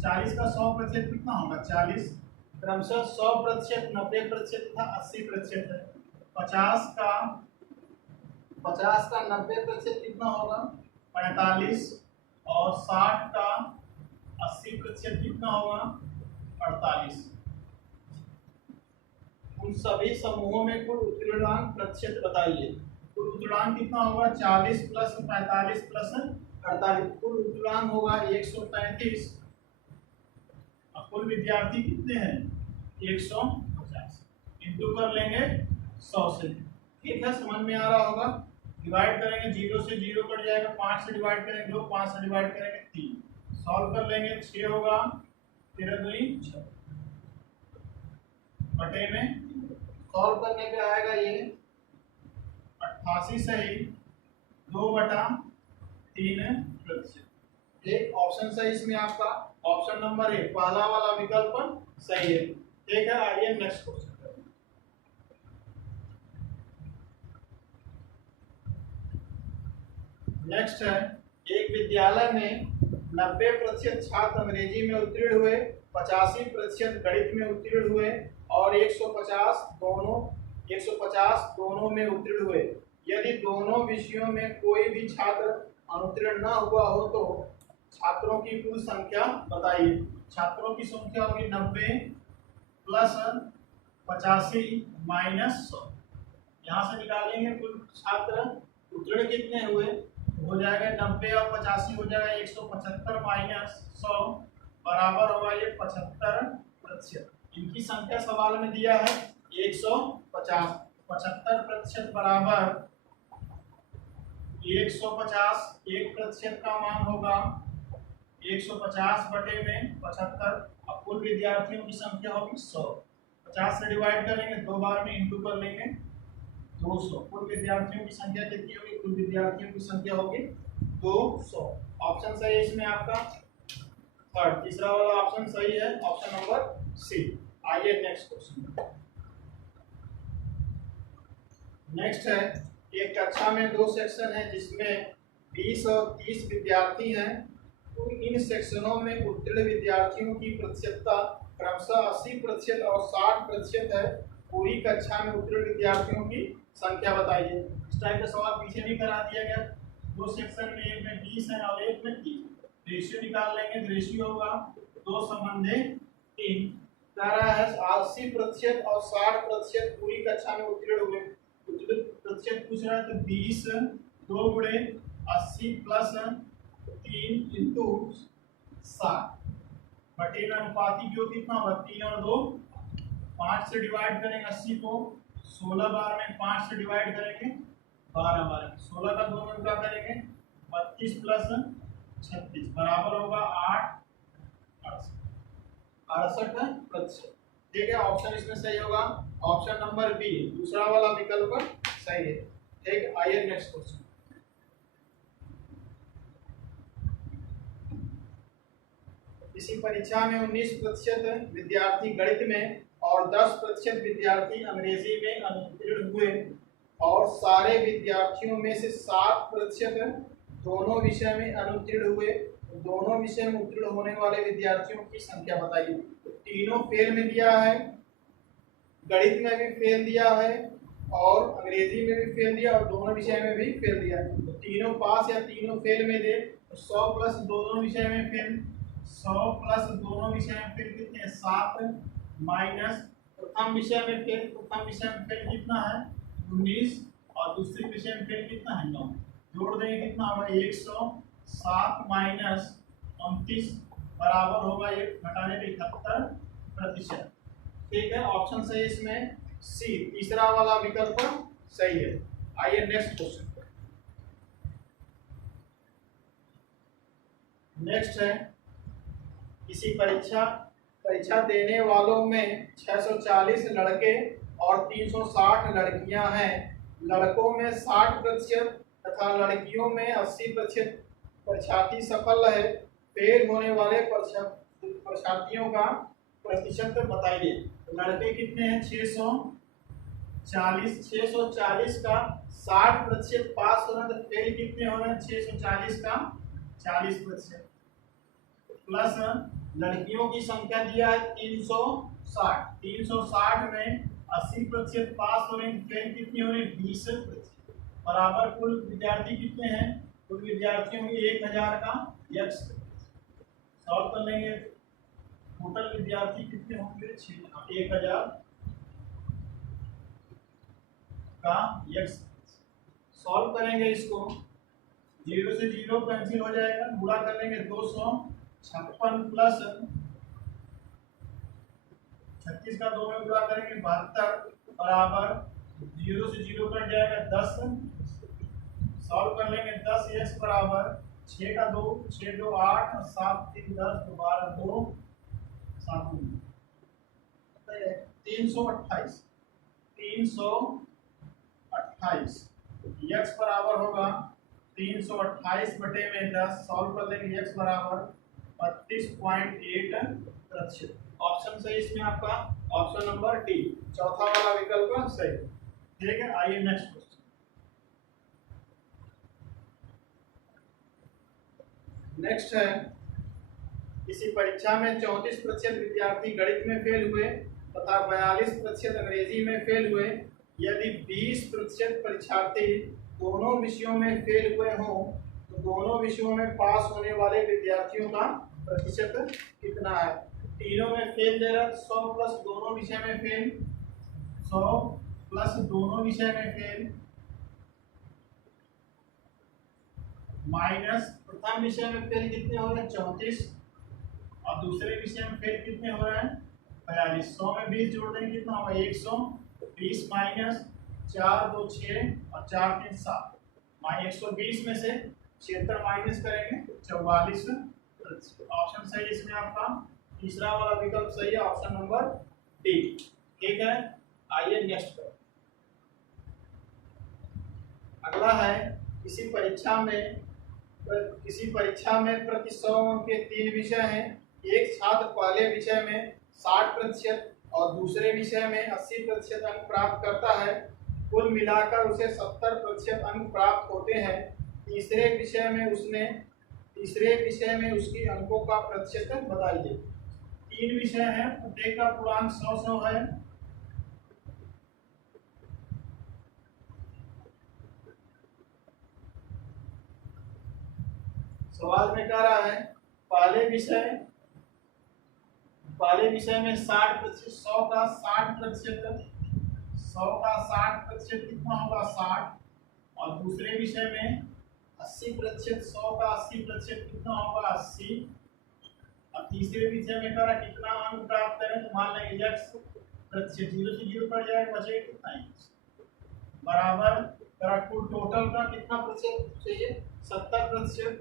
40 का 100% कितना होगा 40, क्रमशः 100%, 90% था 80% है। 50 का 90% कितना होगा 45 और 60 का 80% कितना होगा 48। उन सभी समूहों में कुल उत्तीर्णांक प्रतिशत बताइए। कुल उत्तीर्णांक कितना होगा 40 प्लस 45 प्लस 48, कुल उत्तीर्णांक होगा 135। और कुल विद्यार्थी कितने हैं 150, इंटू कर लेंगे 100 से। ठीक है, समझ में आ रहा होगा। डिवाइड करेंगे, 0 से 0 कट जाएगा, 5 से डिवाइड करेंगे 2, 5 से डिवाइड करेंगे 3, सॉल्व कर लेंगे 6 होगा, 13 दूनी 6 बटे में सॉल्व करने पे आएगा ये 88 सही 2/3%। एक ऑप्शन सही इसमें आपका ऑप्शन नंबर ए पहला वाला विकल्प सही है। ठीक है, आइए नेक्स्ट क्वेश्चन। नेक्स्ट है, एक विद्यालय में 90% छात्र अंग्रेजी में उत्तीर्ण हुए, 85% गणित में उत्तीर्ण हुए और 150 दोनों में उत्तीर्ण हुए। यदि दोनों विषयों में कोई भी छात्र अनुत्तीर्ण न हुआ हो तो छात्रों की कुल संख्या बताइए। छात्रों की संख्या होगी 90 प्लस 85 माइनस 100। यहाँ से निकालेंगे कुल छात्र उत्तीर्ण कितने हुए, हो जाएगा 90 और 85 हो जाएगा 175 माइनस 100 बराबर होगा ये 75%। इनकी संख्या सवाल में दिया है 150। 75% बराबर 150, 1% का मान होगा 150 बटे में 75। अब कुल विद्यार्थियों की संख्या होगी 100। 50 से डिवाइड करेंगे, 2 बार में इंटू कर लेंगे 200। कुल विद्यार्थियों की संख्या कितनी होगी, कुल विद्यार्थियों की संख्या होगी 200। ऑप्शन सही है इसमें आपका थर्ड, तीसरा वाला ऑप्शन सही है, ऑप्शन नंबर सी। आइए नेक्स्ट क्वेश्चन। नेक्स्ट है, एक कक्षा में 2 सेक्शन है जिसमें 20 और 30 विद्यार्थी हैं, तो इन सेक्शनों में उत्तीर्ण विद्यार्थियों की प्रतिशतता क्रमशः 80% और 60% है। पूरी कक्षा में उत्तीर्ण विद्यार्थियों की संख्या बताइए। इस टाइप का सवाल पीछे भी करा दिया गया। 2 सेक्शन में, एक में 20 है और एक में 30। रेशियो निकाल लेंगे, रेशियो होगा 2 संबंधे 3। कह रहा है 80% और 60% पूरी कक्षा में उत्तीर्ण हुए। उत्तीर्ण प्रतिशत पूछ रहा है तो 20 2 गुणे 80 प्लस 3 इंटू 60 बटे में अनुपाती जो कितना होगा 3 और 2 5 से डिवाइड करेंगे 80 को, 16 बार में 5 से डिवाइड करेंगे 12 बार में, 16 का 2 में क्या करेंगे 32 प्लस 36 बराबर होगा 68%। ठीक है, ऑप्शन इसमें सही होगा ऑप्शन नंबर बी, दूसरा वाला विकल्प सही है। ठीक, आइए नेक्स्ट क्वेश्चन। इसी परीक्षा में 19% विद्यार्थी गणित में और 10% विद्यार्थी अंग्रेजी में अनुत्तीर्ण हुए और सारे विद्यार्थियों में से 7% दोनों विषय में अनुत्तीर्ण हुए। दोनों विषय में उत्तीर्ण होने वाले विद्यार्थियों की संख्या बताइए। तीनों फेल में दिया है, गणित में भी फेल दिया है और अंग्रेजी में भी फेल दिया और दोनों विषय में भी फेल दिया है। तो तीनों पास या तीनों फेल में दे तो 100 प्लस दोनों विषय में फेल, 100 प्लस दोनों विषय में फेल कितने हैं 7 माइनस प्रथम विषय में फेल, प्रथम विषय में फेल कितना है 19 और दूसरे विषय में फेल कितना है 9। जोड़ देंगे कितना होगा 107 माइनस 29 बराबर होगा ये घटाने पे 71%। ठीक है, ऑप्शन सही है इसमें सी, तीसरा वाला विकल्प सही है। आइए नेक्स्ट क्वेश्चन। नेक्स्ट है, किसी परीक्षा देने वालों में 640 लड़के और 360 लड़कियां हैं। लड़कों में 60% तथा लड़कियों में 80% परीक्षार्थी सफल है। फेल होने वाले परीक्षार्थियों का प्रतिशत बताइए। लड़के कितने हैं 640 का 60% पास हो रहे हैं तो फेल कितने हो रहे हैं 640 का 40% प्लस लड़कियों की संख्या दिया है 360 में 80% पास हो रहे हैं, फेल कितनी हो रही है 20% बराबर कुल विद्यार्थी कितने हैं, कुल विद्यार्थियों में 1000 का x सॉल्व कर लेंगे। टोटल विद्यार्थी कितने होंगे? 1000 का x सॉल्व करेंगे इसको, 0 से 0 कैंसिल हो जाएगा, गुणा कर लेंगे 256 प्लस 36 का 2 में गुणा करेंगे 72 बराबर 0 से 0 कट जाएगा 10। सॉल्व कर लेंगे 10x बराबर 6 का 2 6 2 8 और 7 3 10 12 2 7 328 328 x बराबर होगा 328 बटे में 10। सॉल्व कर लेंगे x बराबर 32.8%। ऑप्शन सही इसमें आपका ऑप्शन नंबर डी, चौथा वाला विकल्प सही। ठीक है, आइए नेक्स्ट क्वेश्चन। नेक्स्ट है, किसी परीक्षा में 34% विद्यार्थी गणित में फेल हुए तथा 42% अंग्रेजी में फेल हुए। यदि 20% परीक्षार्थी दोनों विषयों में फेल हुए हों तो दोनों विषयों में पास होने वाले विद्यार्थियों का प्रतिशत कितना है? तीनों में फेल दे रहा, 100 प्लस दोनों विषय में फेल, 100 प्लस दोनों विषय में फेल, माइनस प्रथम विषय में फेल कितने हो रहे हैं? 34 और दूसरे विषय में फेल कितने हो रहे हैं? 42। 100 में 20 जोड़ देंगे कितना होगा? 120 माइनस 4 2 6 और 4 3 7, 120 में से 76 माइनस करेंगे 44। ऑप्शन सही इसमें आपका तीसरा वाला विकल्प सही है, ऑप्शन नंबर डी। ठीक है, आइए नेक्स्ट पर। अगला है, किसी परीक्षा में प्रति 100 अंक के 3 विषय हैं। एक छात्र पहले विषय में 60% और दूसरे विषय में 80% अंक प्राप्त करता है। कुल मिलाकर उसे 70% अंक प्राप्त होते हैं। तीसरे विषय में उसकी अंकों का प्रतिशत बताइए। 3 विषय हैं, प्रत्येक का पूर्णांक 100 है। सवाल में कह रहा है पहले विषय में 60%, 100 का 60%, 100 का 60% कितना होगा? 60। और दूसरे विषय में 80%, 100 का 80% कितना होगा? 80। और तीसरे विषय में कह रहा कितना अंक प्राप्त करें, तो मान लेंगे x प्रतिशत 0 से 0 कट जाएगा, बचेगा कितना है बराबर करा। कुल टोटल का कितना प्रतिशत चाहिए? 70%।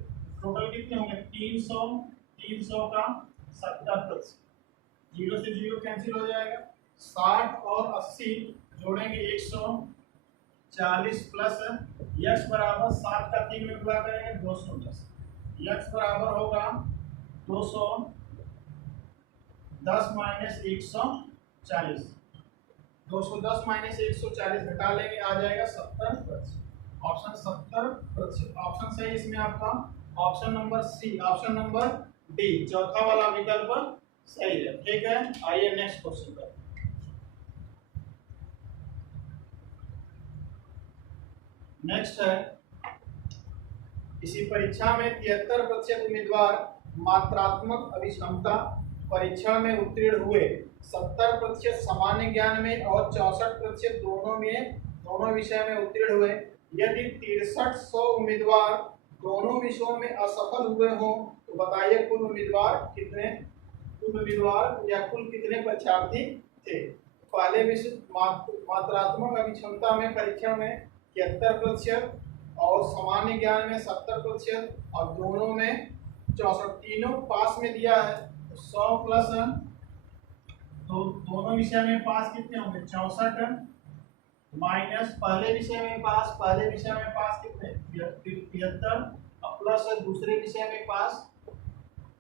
टोटल कितने होंगे? 300 का 70%। 0 से 0 कैंसिल हो जाएगा, 60 और 80 जोड़ेंगे 140 प्लस x बराबर 7 का 3 में गुणा करेंगे 210। x बराबर होगा 210 माइनस 140, 210 माइनस 140 घटा लेंगे, आ जाएगा 70%। ऑप्शन 70%। ऑप्शन सही इसमें आपका option number C, option number D, चौथा वाला विकल्प सही है। ठीक है, आइए नेक्स्ट क्वेश्चन पर। नेक्स्ट है, इसी परीक्षा में 73% उम्मीदवार मात्रात्मक अभिक्षमता परीक्षण में उत्तीर्ण हुए, 70% सामान्य ज्ञान में और 64% दोनों विषय में उत्तीर्ण हुए। यदि 6300 उम्मीदवार दोनों विषयों में असफल हुए हों तो बताइए कुल उम्मीदवार या कुल कितने परीक्षार्थी थे? पहले विषय मात्रात्मक अभिक्षमता में परीक्षण में 73% और सामान्य ज्ञान में 70% और दोनों में 64, तीनों पास में दिया है। 100 प्लस दोनों विषय में पास कितने होंगे? 64 माइनस पहले विषय में पास कितने? 73 और प्लस दूसरे विषय में पास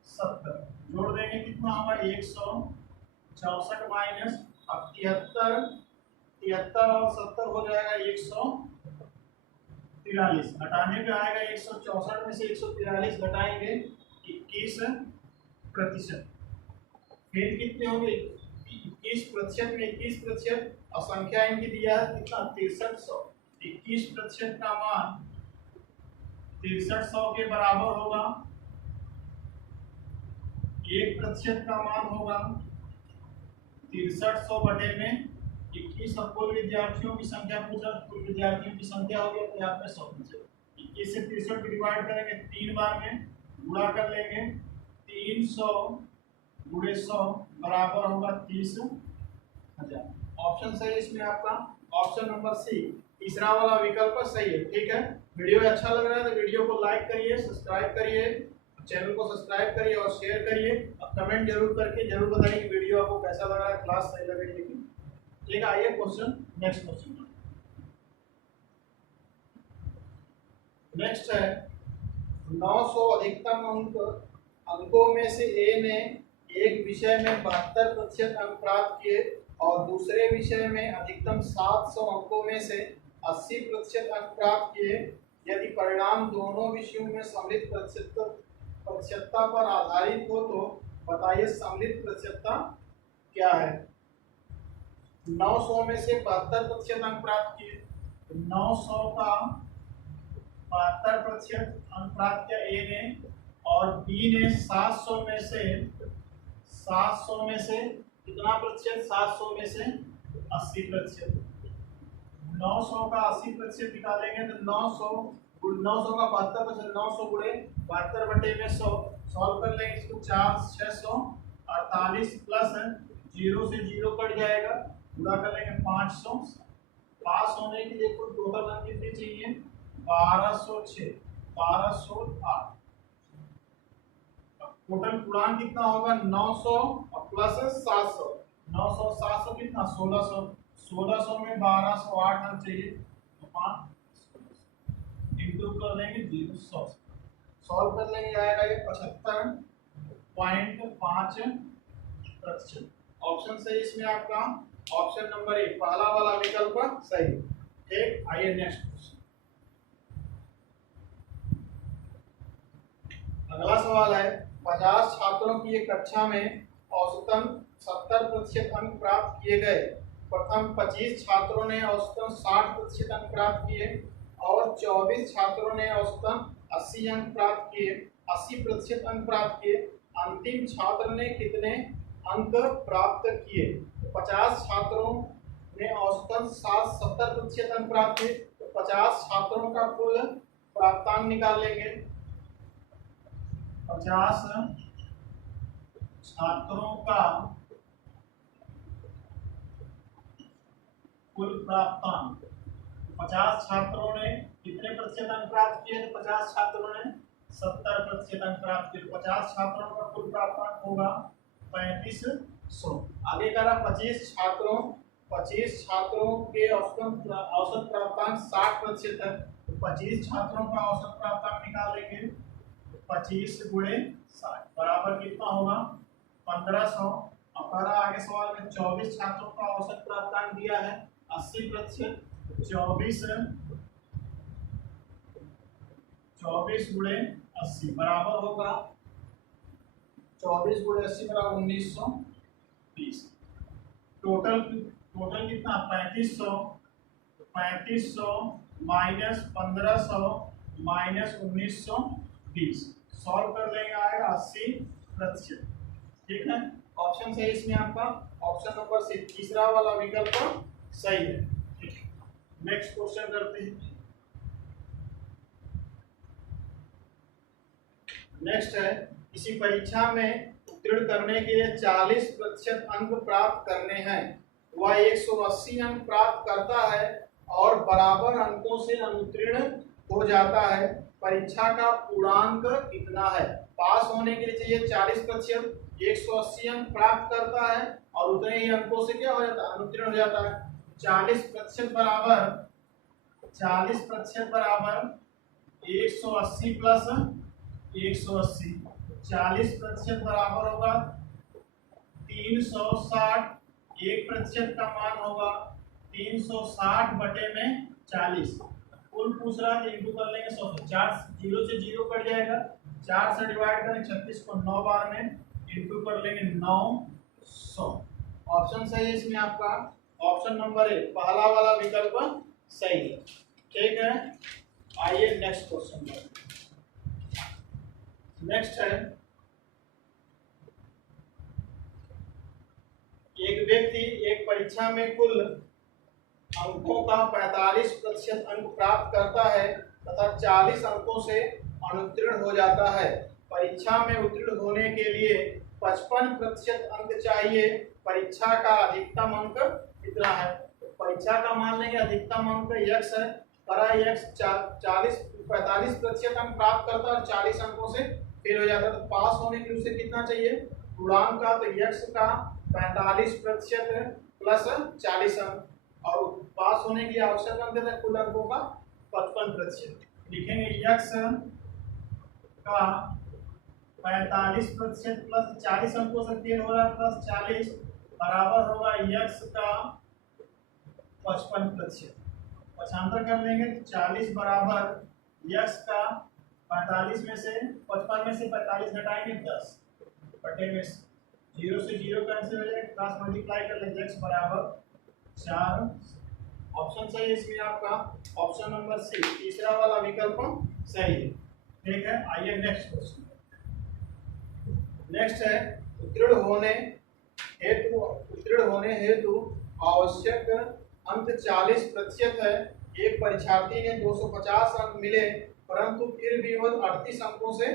70, जोड़ देंगे कितना होगा? 164 माइनस अब 73 और 70 हो जाएगा 143, घटाने पे आएगा 164 में से 143 घटाएंगे 21%। फिर कितने होंगे? 21% में 21% और संख्या इनकी दिया है कितना? 6300। 21% का मान 6300 के बराबर होगा 1% का मान होगा 6300 बटे में 21। और कुल विद्यार्थियों की संख्या पूछा, कुल विद्यार्थियों की संख्या हो गई तो यहाँ पे 100। 21 से 63 डिवाइड करेंगे 3 बार में, गुणा कर लेंगे 300 गुणे 100 बराबर होगा 30,000। ऑप्शन सही है इसमें आपका ऑप्शन नंबर सी, तीसरा वाला विकल्प सही है। ठीक है, वीडियो अच्छा लग रहा है तो वीडियो को लाइक करिए, सब्सक्राइब करिए, चैनल को सब्सक्राइब करिए और शेयर करिए। और कमेंट जरूर करके जरूर बताइए कि वीडियो आपको कैसा लग रहा है, क्लास सही लग रही है कि। ठीक है, आइए क्वेश्चन नेक्स्ट क्वेश्चन। नेक्स्ट है 900 अधिकतम अंकों में से ए ने एक विषय में 72% अंक प्राप्त किए और दूसरे विषय में अधिकतम 700 अंकों में से 80% अंक प्राप्त किए। यदि परिणाम दोनों विषयों में सम्मिलित प्रतिशतता पर आधारित हो तो बताइए सम्मिलित प्रतिशतता क्या है। 900 में से 72% अंक प्राप्त किए, 900 का 72% अंक प्राप्त किया ए ने, और बी ने 700 में से कितना प्रतिशत, 700 में से 80%। 900 का 80% निकालेंगे तो 900 का 72%, 900 गुणे 72 बटे में 100, सॉल्व कर लेंगे इसको 4 648 प्लस 0 से 0 कट जाएगा, गुणा कर लेंगे 500। पास होने के लिए कुल टोटल अंक कितने चाहिए, 1206 1208। टोटल पूर्णांक कितना होगा 900 और प्लस 700, 900 700 कितना 1600, 1600 में 1208 अंक चाहिए तो 5 इंटू कर लेंगे 0 सॉल्व कर लेंगे, आएगा ये 75.5%। ऑप्शन सही इसमें आपका ऑप्शन नंबर ए, पहला वाला विकल्प सही। ठीक, आइए नेक्स्ट क्वेश्चन। अगला सवाल है 50 छात्रों की एक कक्षा में औसतन 70% अंक प्राप्त किए गए। प्रथम 25 छात्रों ने औसतन 60% अंक प्राप्त किए और 24 छात्रों ने औसतन 80 अंक प्राप्त किए, 80% अंक प्राप्त किए। अंतिम छात्र ने कितने अंक प्राप्त किए। 50 छात्रों ने औसतन 70% अंक प्राप्त किए तो 50 छात्रों का कुल प्राप्तांक निकाल लेंगे। 50 छात्रों का कुल प्राप्तांक, 50 छात्रों ने कितने प्रतिशत अंक प्राप्त किए, तो 50 छात्रों ने 70% अंक प्राप्त किए। 50 छात्रों का कुल प्राप्तांक होगा 3500। आगे करा 25 छात्रों के औसत प्राप्तांक 60% है तो 25 छात्रों का औसत प्राप्तांक निकाल लेंगे। 25 गुणे 60 बराबर कितना होगा 1500। अब आगे सवाल में 24 छात्रों का औसत प्राप्तांक दिया है 80%, 24 गुणे 80 बराबर होगा 24 गुणे 80 बराबर 1920। टोटल कितना 3500 माइनस 1500 माइनस 1920, सॉल्व कर लेंगे आएगा 80%। ठीक है, ऑप्शन सही इसमें आपका ऑप्शन नंबर सी, तीसरा वाला विकल्प सही है। नेक्स्ट क्वेश्चन करते हैं। नेक्स्ट है किसी परीक्षा में उत्तीर्ण करने के लिए 40% अंक प्राप्त करने हैं, वह 180 अंक प्राप्त करता है और बराबर अंकों से अनुत्तीर्ण हो जाता है। परीक्षा का पूर्णांक कितना है। पास होने के लिए चाहिए 40%, 180 अंक प्राप्त करता है और उतने ही अंकों से क्या हो जाता है, अनुत्तीर्ण हो जाता है। 40% बराबर 180 प्लस 180, 40% बराबर होगा 360, 1% का मान होगा 360 बटे में 40। कुल पूछ रहा है इंटू कर लेंगे 100 से, 4 0 से 0 कट जाएगा, 4 से डिवाइड करें 36 को 9 बार में इंटू कर लेंगे 900। ऑप्शन सही है इसमें आपका ऑप्शन नंबर ए, पहला वाला विकल्प सही है। ठीक है, आइए नेक्स्ट क्वेश्चन पर। नेक्स्ट है एक व्यक्ति एक परीक्षा में कुल अंकों का 45% अंक प्राप्त करता है तथा 40 अंकों से अनुत्तीर्ण हो जाता है। परीक्षा में उत्तीर्ण होने के लिए 55% अंक चाहिए। परीक्षा का अधिकतम अंक कितना है? तो परीक्षा का मान लेंगे अधिकतम अंक x है, पर x 45% अंक प्राप्त करता है और 40 अंकों से फेल हो जाता है। तो पास होने के लिए उसे कितना चाहिए? पूर्णांक का, तो x का 45% प्लस 40 अंक, और पास होने के लिए आवश्यक अंक है कुल अंकों का 55%। लिखेंगे x का 45% प्लस 40 अंकों से फेल हो रहा है प्लस 40 बराबर होगा x का 55%। पक्षांतर कर लेंगे तो 40 बराबर x का 45 में से 55 में से 45 घटाएंगे 10 बटे में 0 से 0 कैंसिल हो जाएगा, क्रॉस मल्टीप्लाई कर लेंगे x बराबर 4। ऑप्शन सही है इसमें आपका ऑप्शन नंबर सी, तीसरा वाला विकल्प सही है। ठीक है, आइए नेक्स्ट क्वेश्चन। नेक्स्ट है उत्तीर्ण होने हेतु आवश्यक अंक 40% है। एक परीक्षार्थी ने 250 अंक मिले परंतु फिर भी वह 38 अंकों से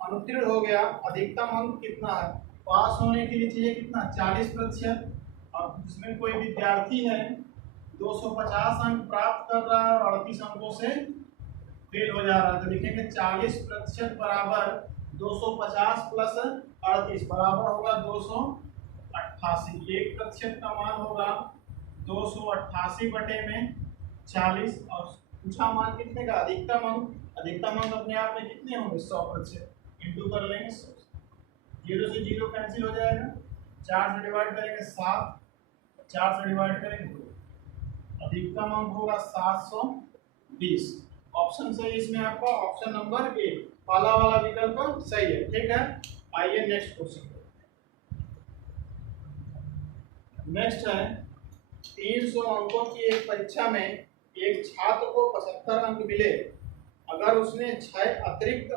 अनुत्तीर्ण हो गया। अधिकतम अंक कितना है? पास होने के लिए चाहिए कितना? 40%। अब इसमें कोई विद्यार्थी है 250 अंक प्राप्त कर रहा है और 38 अंकों से फेल हो जा रहा है, तो लिखेंगे 40% बराबर 250 प्लस 38 बराबर होगा 288। 1% का मान होगा 288 बटे में 40, और पूछा मान कितने का? अधिकतम अंक। अधिकतम अंक अपने आप में कितने होंगे? 100%। इंटू कर लेंगे 100, 0 से 0 कैंसिल हो जाएगा, 4 से डिवाइड करेंगे 7, 4 से डिवाइड करेंगे 2, अधिकतम अंक होगा 720। ऑप्शन सही इसमें आपका ऑप्शन नंबर ए, पहला वाला विकल्प सही है। ठीक है, आइए नेक्स्ट क्वेश्चन। नेक्स्ट है 300 अंकों की एक परीक्षा में एक छात्र को 75 अंक मिले। अगर उसने 6 अतिरिक्त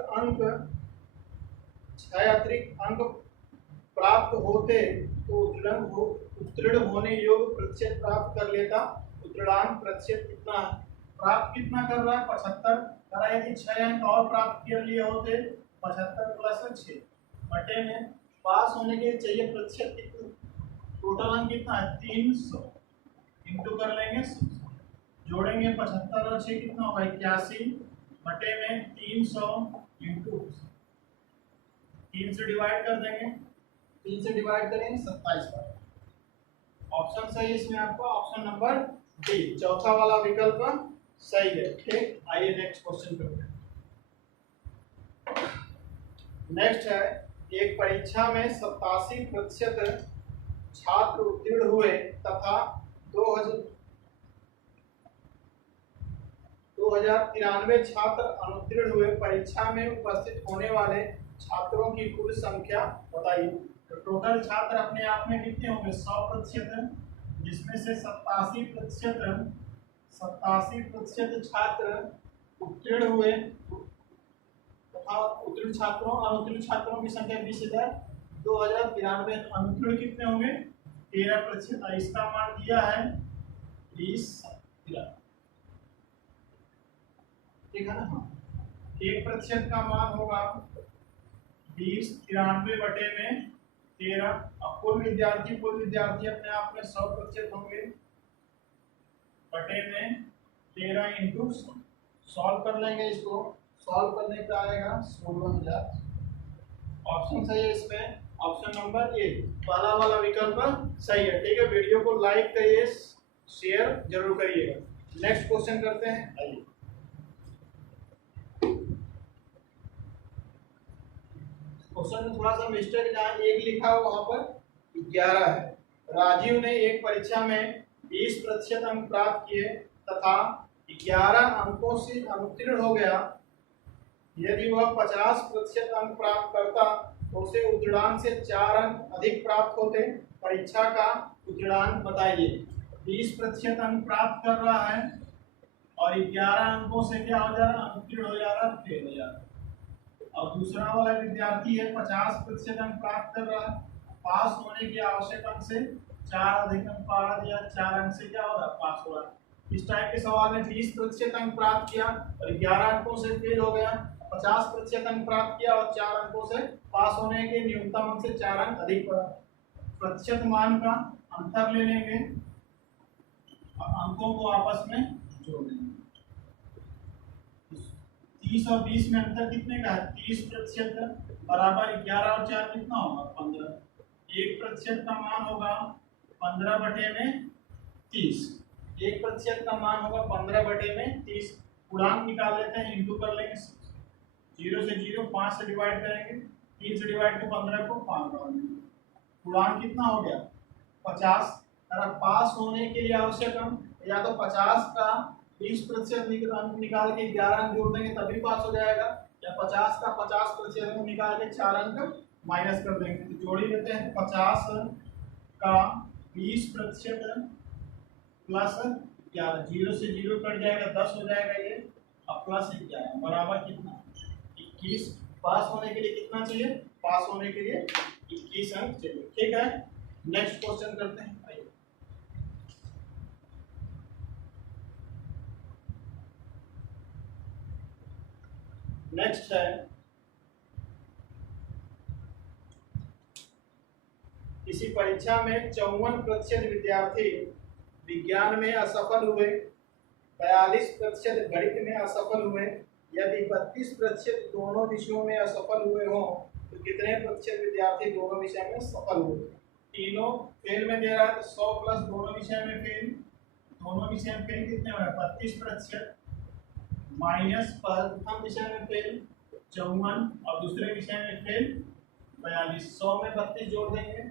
अंक प्राप्त होते तो उत्तीर्ण होने योग्य प्रतिशत प्राप्त कर लेता। उत्तीर्णांक प्रतिशत कितना है? प्राप्त कितना कर रहा है? 75 कर रहा है। यदि 6 अंक और प्राप्त कर लिए होते 75 प्लस 6 बटे में पास होने के चाहिए प्रतिशत कितना? टोटल अंक कितना है? 300। इंटू कर लेंगे 100, जोड़ेंगे 75 और 6 कितना होगा? 81 बटे में 300 इंटू 3 से डिवाइड कर देंगे, 3 से डिवाइड करेंगे 27 बार। ऑप्शन सही इसमें आपका ऑप्शन नंबर डी, चौथा वाला विकल्प सही है। ठीक, आइए नेक्स्ट क्वेश्चन करते हैं। नेक्स्ट है एक परीक्षा में 87% छात्र उत्तीर्ण हुए तथा 2093 छात्र अनुत्तीर्ण हुए। परीक्षा में उपस्थित होने वाले छात्रों की कुल संख्या बताइए। तो टोटल छात्र अपने आप में कितने होंगे? 100%, जिसमें से 87% छात्र उत्तीर्ण हुए तथा उत्तीर्ण छात्रों अनुत्तीर्ण छात्रों की संख्या 20,000। 2093 अनुत्तीर्ण कितने होंगे? 13%। इसका मान दिया है 20। ठीक है ना? हाँ, 1% का मान होगा 20, 93 बटे में 13। अब कुल विद्यार्थी अपने आप में 100% होंगे बटे में 13 इंटू 100। सॉल्व कर लेंगे इसको, सॉल्व करने का आएगा 16,000। ऑप्शन सही है इसमें ऑप्शन नंबर ए, पहला वाला विकल्प सही है। ठीक है, वीडियो को लाइक करिए, शेयर जरूर करिएगा। नेक्स्ट क्वेश्चन करते हैं। आइए क्वेश्चन में थोड़ा सा मिस्टेक, जहाँ 1 लिखा हो वहां पर 11 है। राजीव ने एक परीक्षा में 20% अंक प्राप्त किए तथा 11 अंकों से अनुत्तीर्ण हो गया। यदि वह 50% अंक प्राप्त करता तो उसे उत्तीर्णांक से 4 अंक अधिक प्राप्त होते। परीक्षा का उत्तीर्णांक बताइए। 20% अंक प्राप्त कर रहा है और 11 अंकों से क्या हो जा रहा है? अनुत्तीर्ण हो जा रहा है, फेल हो जा रहा है। और दूसरा वाला विद्यार्थी है 50% अंक प्राप्त कर रहा है, पास होने के आवश्यक अंक से 4 अधिक अंक पा दिया, 4 अंक से क्या हो रहा है, पास हो रहा है। इस टाइप के सवाल में 20% अंक प्राप्त किया और 11 अंकों से फेल हो गया, 50% अंक प्राप्त किया और 4 अंकों से पास होने के न्यूनतम अंक से 4 अंक अधिक पड़ा। प्रतिशत मान का अंतर ले लेंगे और अंकों को आपस में जोड़ देंगे। 30 और 20 में अंतर कितने का है, 30% बराबर 11 और 4 कितना होगा, 15। 1% का मान होगा 15 बटे में 30। 1% का मान होगा 15 बटे में 30। पूर्णांक निकाल लेते हैं, इंटू कर लेंगे। 0 से 0, 5 से डिवाइड करेंगे, 3 से डिवाइड को 15 को 5 डाल देंगे। पूर्णांक कितना हो गया, 50। अगर पास होने के लिए आवश्यक अंक या तो 50 का 20% अंक निकाल के 11 अंक जोड़ देंगे तभी पास हो जाएगा, या 50 का 50% अंक निकाल के 4 अंक माइनस कर देंगे। तो जोड़ ही लेते हैं, 50 का 20% प्लस 11, 0 से 0 कट जाएगा, 10 हो जाएगा ये, और प्लस 11 बराबर कितना, 21। पास होने के लिए कितना चाहिए, पास होने के लिए 21 अंक चाहिए। ठीक है, नेक्स्ट क्वेश्चन करते हैं। आइए, नेक्स्ट है, किसी परीक्षा में 54% विद्यार्थी विज्ञान में असफल हुए, 42% गणित में असफल हुए, यदि 32% दोनों विषयों में असफल हुए हों तो कितने प्रतिशत विद्यार्थी दोनों विषय में सफल हुए। तीनों फेल में दे रहा है तो 100 प्लस दोनों विषय में फेल, दोनों विषय में फेल कितने हो रहा है, 32% माइनस प्रथम विषय में फेल 54 और दूसरे विषय में फेल 42। 100 में 32 जोड़ देंगे,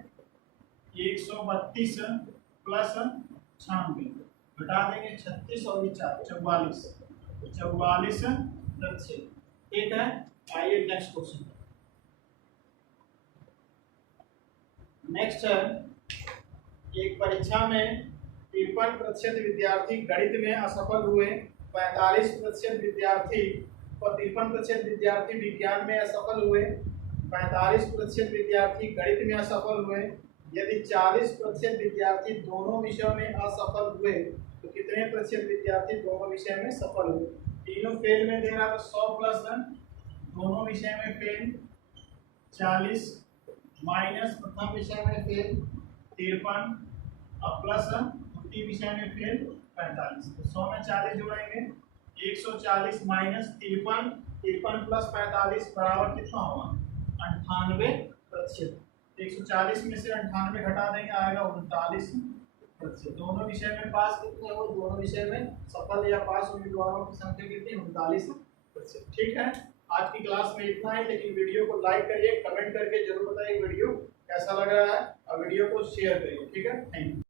132 प्लस 96 घटा देंगे 36 और 44 44%। ठीक है, आइए नेक्स्ट क्वेश्चन। नेक्स्ट है, एक परीक्षा में 53% विद्यार्थी गणित में असफल हुए, 45% विद्यार्थी और 53% विद्यार्थी विज्ञान में असफल हुए, 45% विद्यार्थी गणित में असफल हुए, यदि 40% विद्यार्थी दोनों विषयों में असफल हुए तो कितने प्रतिशत विद्यार्थी दोनों विषय में सफल हुए। तीनों फेल में दे रहा तो 100 प्लस दोनों विषय में फेल 40 माइनस प्रथम विषय में फेल 53 और प्लस द्वितीय विषय में फेल 45। तो 100 में 40 जोड़ेंगे, 140 माइनस 53 प्लस 45 बराबर कितना होगा, 98%। 140 में से 98 घटा देंगे, आएगा 39%। दोनों विषय में पास कितने हो, दोनों विषय में सफल या पास उम्मीदवारों की संख्या कितनी, 39%। ठीक है, आज की क्लास में इतना ही, लेकिन वीडियो को लाइक करिए, कमेंट करके जरूर बताइए वीडियो कैसा लग रहा है और वीडियो को शेयर करिए। ठीक है, थैंक यू।